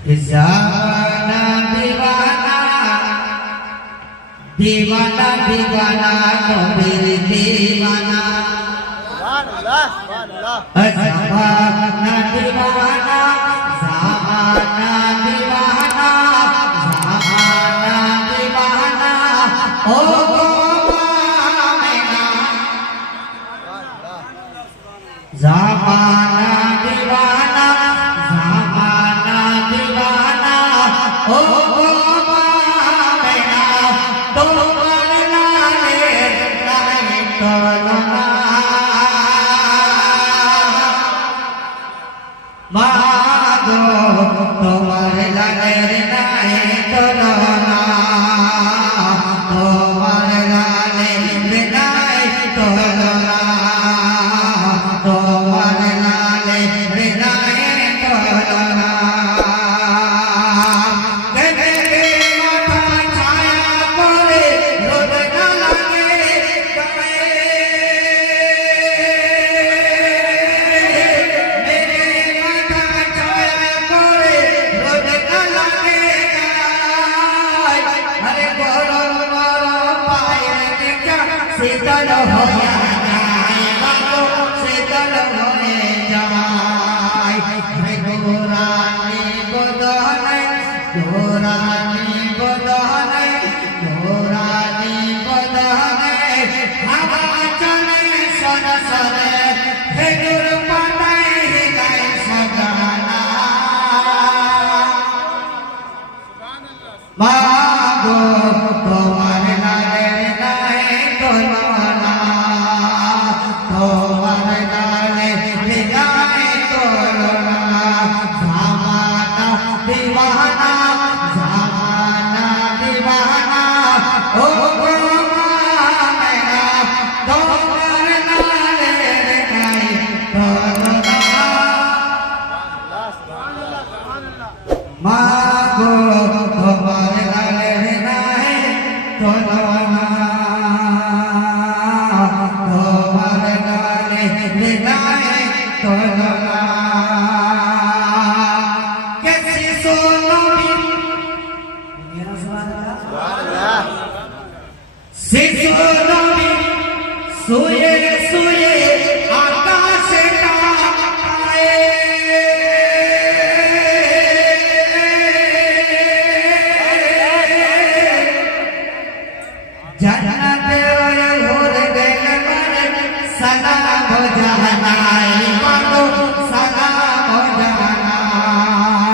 জামানা দিওয়ানা দিওয়ানা দিওয়ানা নবীর দিওয়ানা জামানা দিওয়ানা জামানা দিওয়ানা জামানা দিওয়ানা ও গো মামেনা জামানা দিওয়ানা জামানা দিওয়ানা ও গো মামেনা তোমার নামের নাই তুলনা মাগো তোমার লালের নাই তুলনা তোমার লালের নাই তুলনা তোমার লালের নাই তুলনা মাথা ছায়া করে রোদ না লাগে শীতল হয়ে যায় বাবু শীতল হয়ে যায় গোরানি বদনে গোরানি বদনে গোরানি বদনে হাওয়া চলে সরে সরে খেজুর পাতায় হৃদয় সাজানা মাগো তোমার লালের নাই তুলনা তোমার লালের নাই তুলনা জামানা দিওয়ানা জামানা দিওয়ানা ও গো মামেনা তোমার লালের নাই তুলনা